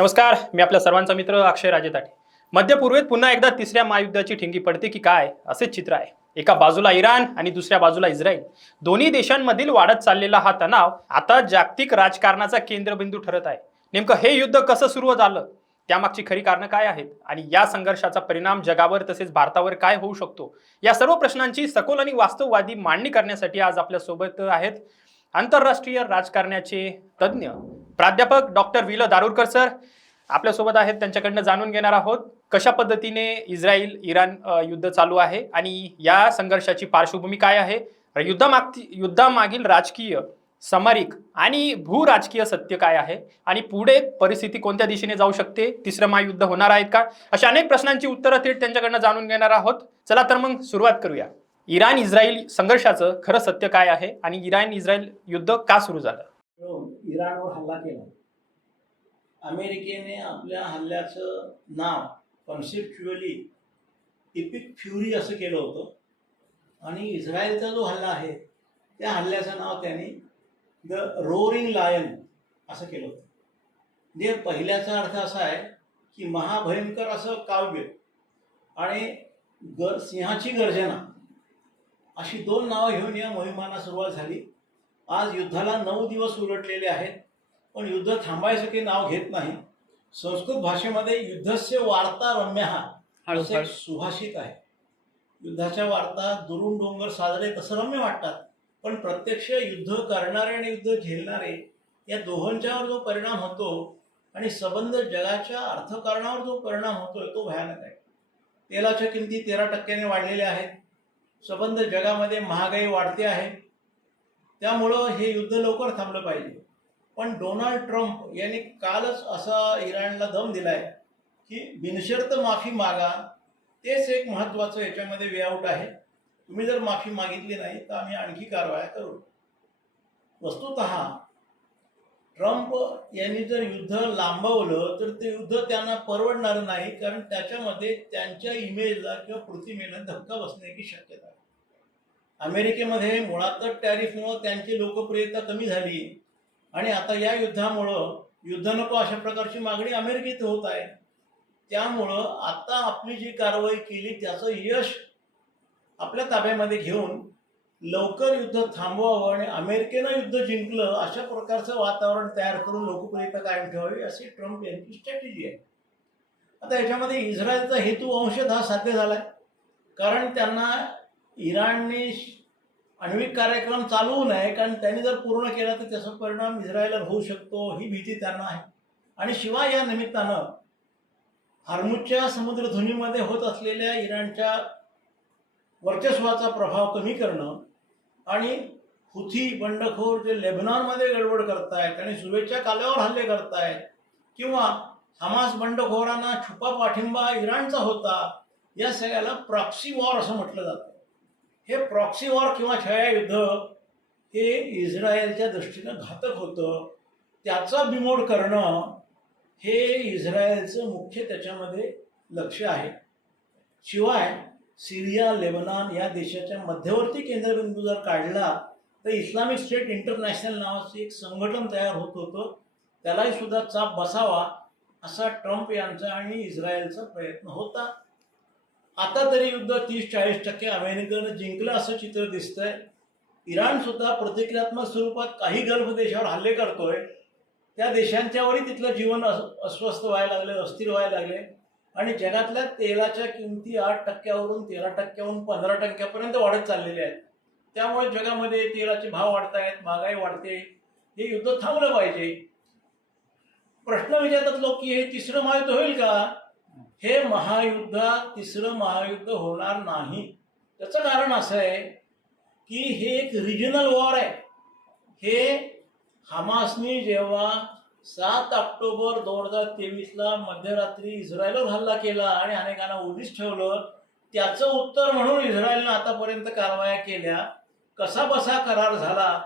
नमस्कार, मी आपल्या सर्वांचा मित्र अक्षय राजे ताटे. मध्य पूर्वेत पुन्हा एकदा तिसऱ्या महायुद्धाची ठिंगी पडते की काय असेच चित्र आहे. एका बाजूला इराण आणि दुसऱ्या बाजूला इस्रायल. दोन्ही देशांमधील वाढत चाललेला हा तणाव आता जागतिक राजकारणाचा केंद्रबिंदू ठरत आहे. नेमकं हे युद्ध कसं सुरू झालं, त्यामागची खरी कारणं काय आहेत आणि या संघर्षाचा परिणाम जगावर तसेच भारतावर काय होऊ शकतो, या सर्व प्रश्नांची सखोल आणि वास्तववादी मांडणी करण्यासाठी आज आपल्या सोबत आहेत आंतरराष्ट्रीय राजकारणाचे तज्ज्ञ प्राध्यापक डॉक्टर विल दारुरकर सर आपल्यासोबत आहेत. त्यांच्याकडनं जाणून घेणार आहोत कशा पद्धतीने इस्रायल इराण युद्ध चालू आहे आणि या संघर्षाची पार्श्वभूमी काय आहे, युद्धामागील राजकीय, सामरिक आणि भूराजकीय सत्य काय आहे आणि पुढे परिस्थिती कोणत्या दिशेने जाऊ शकते, तिसरं महायुद्ध होणार आहेत का, अशा अनेक प्रश्नांची उत्तरं थेट त्यांच्याकडनं जाणून घेणार आहोत. चला तर मग सुरुवात करूया. इराण इस्रायल संघर्षाचं खरं सत्य काय आहे आणि इराण इस्रायल युद्ध का सुरू झालं? इराणवर हल्ला केला. अमेरिकेने आपल्या हल्ल्याचं नाव कॉन्सेप्च्युअली इपिक फ्युरी असं केलं होतं आणि इस्रायलचा जो हल्ला आहे त्या हल्ल्याचं नाव त्यांनी द रोरिंग लायन असं केलं होतं. म्हणजे पहिल्याचा अर्थ असा आहे की महाभयंकर असं काव्य आणि सिंहाची गर्जना अशी दोन नावं घेऊन या मोहिमांना सुरुवात झाली. आज युद्धाला 9 दिवस उलटलेले आहेत, पण युद्ध थांबायचं काही नाव घेत नाही. संस्कृत भाषेमध्ये युद्धस्य वार्ता रम्यः असं एक सुभाषित आहे. युद्धाच्या वार्ता दुरून डोंगर साजरे तसं रम्य वाटतात, पण प्रत्यक्ष युद्ध करणारे आणि युद्ध झेलणारे या दोघांच्यावर जो परिणाम होतो आणि संबंध जगाच्या अर्थकारणावर जो परिणाम होतोय तो भयानक आहे. तेलाच्या किमती 13% वाढलेल्या आहेत. संबंध जगामध्ये महागाई वाढते आहे. त्यामुळं हे युद्ध लवकर थांबलं पाहिजे. पण डोनाल्ड ट्रम्प यांनी कालच असा इराणला दम दिलाय की बिनशर्त माफी मागा. तेच एक महत्त्वाचं याच्यामध्ये वेआउट आहे. तुम्ही जर माफी मागितली नाही तर आम्ही आणखी कारवाया करू. वस्तुतः ट्रम्प यांनी जर युद्ध लांबवलं तर ते युद्ध त्यांना परवडणार नाही, कारण त्याच्यामध्ये त्यांच्या इमेजला किंवा प्रतिमेला धक्का बसण्याची शक्यता आहे. अमेरिकेमध्ये मुळातच टॅरिफमुळं त्यांची लोकप्रियता कमी झाली आणि आता या युद्धामुळं युद्ध नको अशा प्रकारची मागणी अमेरिकेत होत आहे. त्यामुळं आता आपली जी कारवाई केली त्याचं यश आपल्या ताब्यामध्ये घेऊन लवकर युद्ध थांबवावं आणि अमेरिकेनं युद्ध जिंकलं अशा प्रकारचं वातावरण तयार करून लोकप्रियता कायम ठेवावी अशी ट्रम्प यांची स्ट्रॅटेजी आहे. आता याच्यामध्ये इस्रायलचा हेतू अंशतः साध्य झाला आहे, कारण त्यांना इराणने आण्विक कार्यक्रम चालवू नये, कारण त्यांनी जर पूर्ण केला तर त्याचा परिणाम इस्रायलवर होऊ शकतो ही भीती त्यांना आहे. आणि शिवाय या निमित्तानं हॉर्मुझच्या समुद्रधुनीमध्ये होत असलेल्या इराणच्या वर्चस्वाचा प्रभाव कमी करणं आणि हुथी बंडखोर जे लेबनॉनमध्ये गडबड करतायत आणि सुवेझच्या कालव्यावर हल्ले करतायत किंवा हमास बंडखोरांना छुपा पाठिंबा इराणचा होता, या सगळ्याला प्रॉक्सी वॉर असं म्हटलं जातं. हे प्रॉक्सी वॉर किंवा छायायुद्ध हे इस्रायलच्या दृष्टीनं घातक होतं. त्याचा बिमोड करणं हे इस्रायलचं मुख्य त्याच्यामध्ये लक्ष आहे. शिवाय सिरिया, लेबनॉन या देशाच्या मध्यवर्ती केंद्रबिंदू जर काढला तर इस्लामिक स्टेट इंटरनॅशनल नावाचं एक संघटन तयार होत होतं, त्यालाही सुद्धा चाप बसावा असा ट्रम्प यांचा आणि इस्रायलचा प्रयत्न होता. आता तरी युद्ध 30-40% अमेरिकेनं जिंकलं असं चित्र दिसतंय. इराण सुद्धा प्रतिक्रियात्मक स्वरूपात काही गल्फ देशावर हल्ले करतोय. त्या देशांच्यावरही तिथलं जीवन अस्वस्थ व्हायला लागले, अस्थिर व्हायला लागले आणि जगातल्या तेलाच्या किमती 8%वरून 13%वरून 15%पर्यंत वाढत चाललेल्या आहेत. त्यामुळे जगामध्ये तेलाचे भाव वाढत आहेत, महागाई वाढते. हे युद्ध थांबलं पाहिजे. प्रश्न विचारतात लोक की हे तिसरं महायुद्ध होईल का? हे तिसरं महायुद्ध होणार नाही. त्याचं कारण असं आहे की हे एक रिजनल वॉर आहे. हे हमासनी जेव्हा 7 ऑक्टोबर 2023ला मध्यरात्री इस्रायलवर हल्ला केला आणि अनेकांना उभीच ठेवलं, त्याचं उत्तर म्हणून इस्रायलनं आतापर्यंत कारवाया केल्या. कसा बसा करार झाला,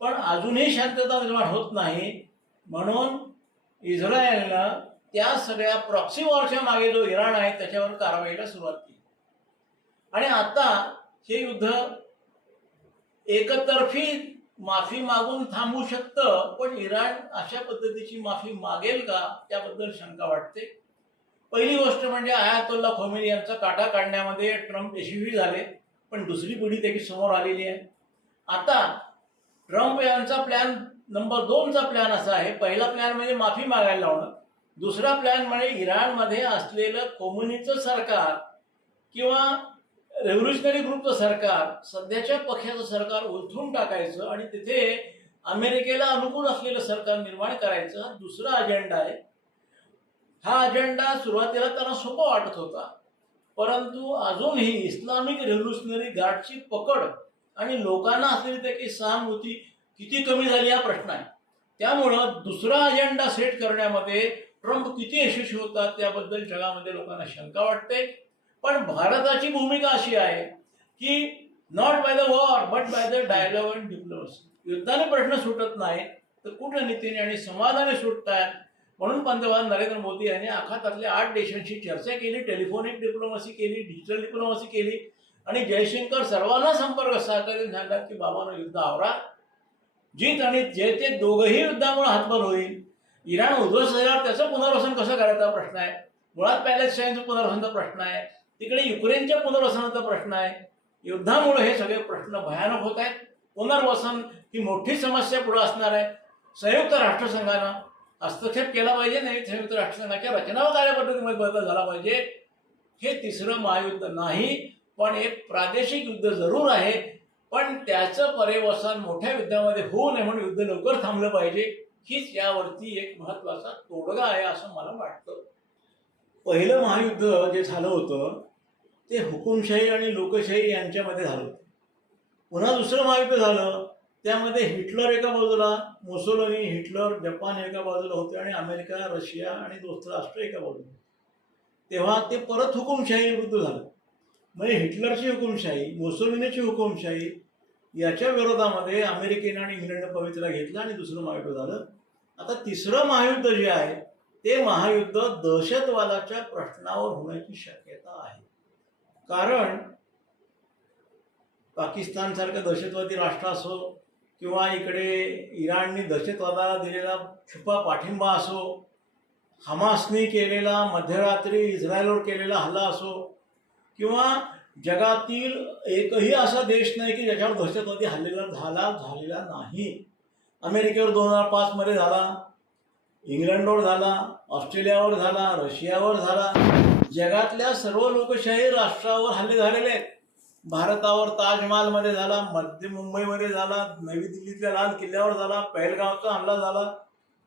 पण अजूनही शांतता निर्माण होत नाही. म्हणून इस्रायलनं त्या सगळ्या प्रॉक्सी वॉरच्या मागे जो इराण आहे त्याच्यावर कारवाईला सुरुवात केली आणि आता हे युद्ध एकतर्फी माफी मागून थांबू शकतं, पण इराण अशा पद्धतीची माफी मागेल का त्याबद्दल शंका वाटते. पहिली गोष्ट म्हणजे आयातुल्ला खोमेनी यांचा काटा काढण्यामध्ये ट्रम्प यशस्वी झाले, पण दुसरी पिढी त्याची समोर आलेली आहे. आता ट्रम्प यांचा प्लॅन नंबर 2चा प्लॅन असा आहे. पहिला प्लॅन म्हणजे माफी मागायला लावणं. दुसरा प्लॅन म्हणजे इराणमध्ये असलेलं खोमेनीचं सरकार किंवा रेव्होल्युशनरी ग्रुपचं सरकार, सध्याच्या पक्षाचं सरकार उलथून टाकायचं आणि तिथे अमेरिकेला अनुकूल असलेलं सरकार निर्माण करायचं, हा दुसरा अजेंडा आहे. हा अजेंडा सुरुवातीला त्यांना सोपा वाटत होता, परंतु अजूनही इस्लामिक रेव्होल्युशनरी गार्डची पकड आणि लोकांना असलेली त्याची सहानुभूती किती कमी झाली हा प्रश्न आहे. त्यामुळं दुसरा अजेंडा सेट करण्यामध्ये ट्रम्प किती यशस्वी होतात त्याबद्दल जगामध्ये लोकांना शंका वाटते. पण भारताची भूमिका अशी आहे की not by the war but by the dialogue and diplomacy. युद्धाने प्रश्न सुटत नाही तर कूटनीतीने आणि संवादाने सुटतात. म्हणून पंतप्रधान नरेंद्र मोदी यांनी आखातातल्या 8 देशांशी चर्चा केली, टेलिफोनिक डिप्लोमसी केली, डिजिटल डिप्लोमसी केली आणि जयशंकर सर्वांना संपर्क साधून सांगतात की बाबांनो युद्ध आवरा. जीत आणि जे ते दोघंही युद्धामुळे हातबल होईल. इराण उद्ध्वस्त झाल्यावर त्याचं पुनर्वसन कसं करायचा प्रश्न आहे. मुळात पॅलेस्टाईनचं पुनर्वसनाचा प्रश्न आहे, तिकडे युक्रेनच्या पुनर्वसनाचा प्रश्न आहे. युद्धामुळे हे सगळे प्रश्न भयानक होत आहेत. पुनर्वसन ही मोठी समस्या पुढे असणार आहे. संयुक्त राष्ट्रसंघानं हस्तक्षेप केला पाहिजे, नाही संयुक्त राष्ट्रसंघाच्या रचना व कार्यपद्धतीमध्ये बदल झाला पाहिजे. हे तिसरं महायुद्ध नाही, पण एक प्रादेशिक युद्ध जरूर आहे, पण त्याचं पर्यवसान मोठ्या युद्धामध्ये होऊ नये म्हणून युद्ध लवकर थांबलं पाहिजे. हीच यावरती एक महत्वाचा तोडगा आहे असं मला वाटतं. पहिलं महायुद्ध जे झालं होतं ते हुकुमशाही आणि लोकशाही यांच्यामध्ये झालं होतं. पुन्हा दुसरं महायुद्ध झालं, त्यामध्ये हिटलर एका बाजूला, मुसोलिनी, हिटलर, जपान एका बाजूला होते आणि अमेरिका, रशिया आणि दोस्त राष्ट्र एका बाजूला. तेव्हा ते परत हुकुमशाही विरुद्ध झालं. म्हणजे हिटलरची हुकुमशाही, मुसोलिनीची हुकुमशाही याच्या विरोधामध्ये अमेरिकेनं आणि इंग्लंडनं पवित्रा घेतला आणि दुसरं महायुद्ध झालं. आता तिसरं महायुद्ध जे आहे ते महायुद्ध दहशतवादाच्या प्रश्नावर होण्याची शक्यता आहे. कारण पाकिस्तानसारखं दहशतवादी राष्ट्र असो किंवा इकडे इराणने दहशतवादाला दिलेला छुपा पाठिंबा असो, हमासनी केलेला मध्यरात्री इस्रायलवर केलेला हल्ला असो, किंवा जगातील एकही असा देश नाही की ज्याच्यावर दहशतवादी झालेला नाही. अमेरिकेवर 2005 मध्ये झाला, इंग्लंडवर झाला, ऑस्ट्रेलियावर झाला, रशियावर झाला. जगातल्या सर्व लोकशाही राष्ट्रावर हल्ले झालेले आहेत. भारतावर ताजमहालमध्ये झाला, मध्य मुंबईमध्ये झाला, नवी दिल्लीतल्या लाल किल्ल्यावर झाला, पहलगावचा हल्ला झाला,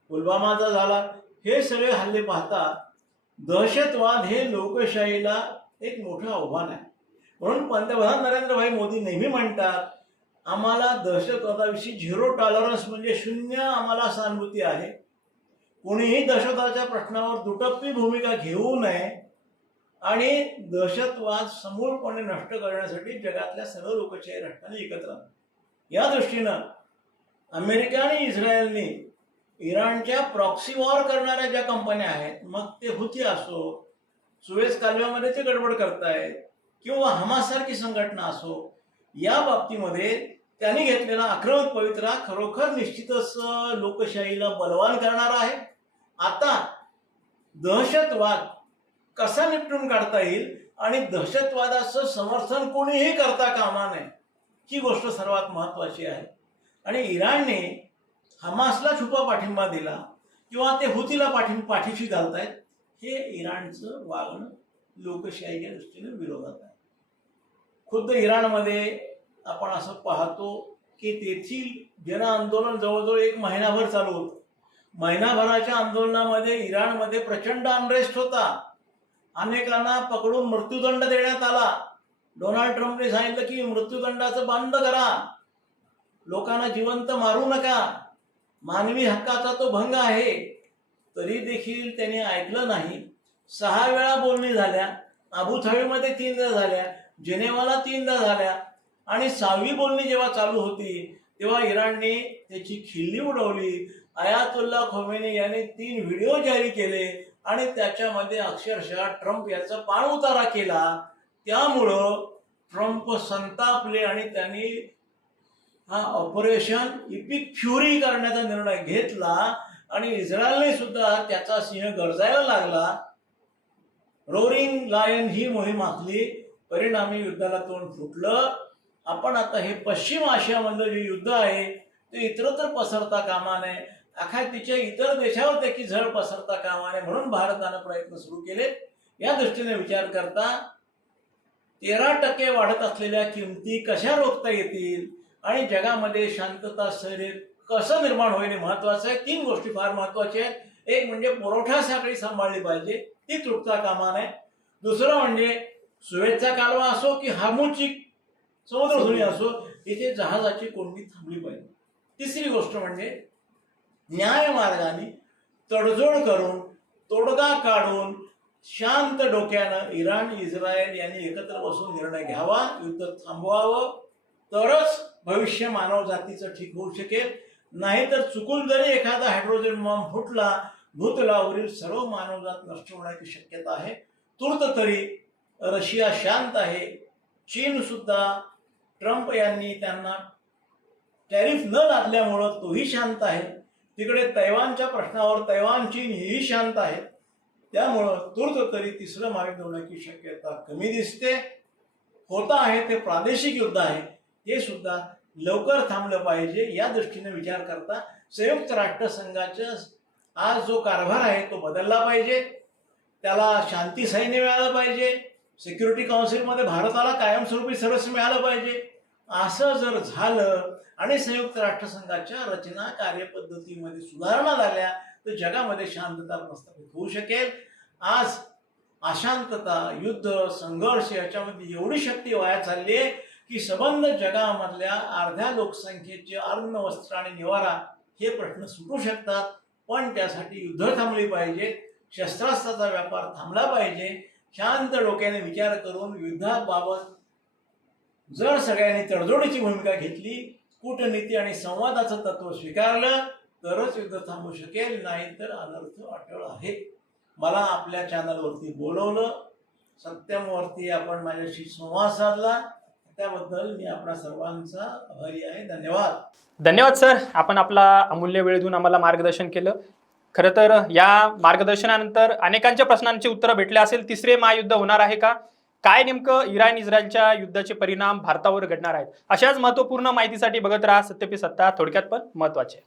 पुलवामाचा झाला. हे सगळे हल्ले पाहता दहशतवाद हे लोकशाहीला एक मोठं आव्हान आहे. म्हणून पंतप्रधान नरेंद्रभाई मोदी नेहमी म्हणतात आम्हाला दहशतवादाविषयी 0 टॉलरन्स म्हणजे शून्य आम्हाला सहानुभूती आहे. कोणीही दहशतवादाच्या प्रश्नावर दुटप्पी भूमिका घेऊ नये आणि दहशतवाद समूळपणे नष्ट करण्यासाठी जगातल्या सर्व लोकशाही राष्ट्रांनी एकत्र आले. या दृष्टीनं अमेरिका आणि इस्रायलने इराणच्या प्रॉक्सी वॉर करणाऱ्या ज्या कंपन्या आहेत, मग ते हुती असो, सुएझ कालव्यामध्ये ते गडबड करतायत, किंवा हमासारखी संघटना असो, या बाबतीमध्ये त्यांनी घेतलेला आक्रमक पवित्रा खरोखर निश्चितच लोकशाहीला बलवान करणार आहे. आता दहशतवाद कसा निपटून काढता येईल आणि दहशतवादाचं समर्थन कोणीही करता कामा नये ही गोष्ट सर्वात महत्त्वाची आहे. आणि इराणने हमासला छुपा पाठिंबा दिला किंवा ते हुतीला पाठीशी घालतायत, हे इराणचं वागणं लोकशाहीच्या दृष्टीने विरोधात आहे. खुद्द इराणमध्ये आपण असं पाहतो की तेथील जन आंदोलन जवळजवळ 1 महिनाभर चालू होतं. महिनाभराच्या आंदोलनामध्ये इराणमध्ये प्रचंड अनरेस्ट होता. अनेकांना पकडून मृत्यूदंड देण्यात आला. डोनाल्ड ट्रम्पने सांगितलं की मृत्यूदंडाचं बंद करा, लोकांना जिवंत मारू नका, मानवी हक्काचा तो भंग आहे. तरी देखील त्यांनी ऐकलं नाही. 6 वेळा बोलणी झाल्या, अबुधाबीमध्ये 3दा झाल्या, जिनेवाला 3दा झाल्या आणि 6वी बोलणी जेव्हा चालू होती तेव्हा इराणने त्याची खिल्ली उडवली. आयातुल्ला खोमेनी यांनी 3 व्हिडिओ जारी केले आणि त्याच्यामध्ये अक्षरशः ट्रम्प याचा पाणउतारा केला. त्यामुळं ट्रम्प संतापले आणि त्यांनी हा ऑपरेशन इपिक फ्युरी करण्याचा निर्णय घेतला आणि इस्रायलने सुद्धा त्याचा सिंह गरजायला लागला. रोरिंग लायन ही मोहीम आखली, परिणामी युद्धाला तोंड फुटलं. आपण आता हे पश्चिम आशियामधलं जे युद्ध आहे ते इतरत्र पसरता कामा नये, तिच्या इतर देशावर त्याची झळ पसरता कामा नये म्हणून भारतानं प्रयत्न सुरू केले. या दृष्टीने विचार करता 13% वाढत असलेल्या किमती कशा रोखता येतील आणि जगामध्ये शांतता स्थैर्य कसं निर्माण होईल हे महत्वाचं आहे. 3 गोष्टी फार महत्वाच्या आहेत. एक म्हणजे पुरवठा साखळी सांभाळली पाहिजे, ती तुटता कामा नये. दुसरं म्हणजे सुएझचा कालवा असो की हार्मुझची समुद्रधुनी असो, इथे जहाजाची कोंडी थांबली पाहिजे. तिसरी गोष्ट म्हणजे न्याय मार्गाने तडजोड करून तोडगा काढून शांत डोक्यानं इराण इस्रायल यांनी एकत्र बसून निर्णय घ्यावा, युद्ध थांबवावं, तरच भविष्य मानवजातीचं ठीक होऊ शकेल. नाहीतर चुकून जरी एखादा हायड्रोजन बॉम्ब फुटला, भूतलावरील सर्व मानवजात नष्ट होण्याची शक्यता आहे. तूर्त तरी रशिया शांत आहे, चीन सुद्धा ट्रम्प यांनी त्यांना टॅरिफ न लादल्यामुळं तोही शांत आहे. तिकडे तैवानच्या प्रश्नावर तैवान चीन हेही शांत आहे. त्यामुळं तूर्त तरी तिसरं महायुद्ध होण्याची शक्यता कमी दिसते. होतं आहे ते प्रादेशिक युद्ध आहे, हे सुद्धा लवकर थांबलं पाहिजे. या दृष्टीने विचार करता संयुक्त राष्ट्रसंघाचा आज जो कारभार आहे तो बदलला पाहिजे. त्याला शांती सैन्य मिळालं पाहिजे. सिक्युरिटी काउन्सिलमध्ये भारताला कायमस्वरूपी सदस्य मिळालं पाहिजे. असं जर झालं आणि संयुक्त राष्ट्रसंघाच्या रचना कार्यपद्धतीमध्ये सुधारणा झाल्या तर जगामध्ये शांतता प्रस्थापित होऊ शकेल. आज अशांतता, युद्ध, संघर्ष याच्यामध्ये एवढी शक्ती वाया चालली आहे की संबंध जगामधल्या अर्ध्या लोकसंख्येचे अन्न, वस्त्र आणि निवारा हे प्रश्न सुटू शकतात. पण त्यासाठी युद्ध थांबली पाहिजे, शस्त्रास्त्राचा व्यापार थांबला पाहिजे. शांत डोक्याने विचार करून युद्धाबाबत जर सगळ्यांनी तडजोडीची भूमिका घेतली, कूटनीती आणि संवादाचं तत्व स्वीकारलं तरच युद्ध थांबू शकेल, नाहीतर अनर्थ अटळ आहे. मला आपल्या चॅनलवरती बोलवलं, सत्यमवरती आपण माझ्याशी संवाद साधला, त्याबद्दल मी आपल्या सर्वांचा आभारी आहे. धन्यवाद. धन्यवाद सर, आपण आपला अमूल्य वेळ देऊन आम्हाला मार्गदर्शन केलं. खरं तर या मार्गदर्शनानंतर अनेकांच्या प्रश्नांची उत्तरं भेटले असेल. तिसरे महायुद्ध होणार आहे का, काय नेमकं इराण इस्रायलच्या युद्धाचे परिणाम भारतावर घडणार आहेत, अशाच महत्त्वपूर्ण माहितीसाठी बघत राहा सत्य पे सत्ता, थोडक्यात पण महत्त्वाचे.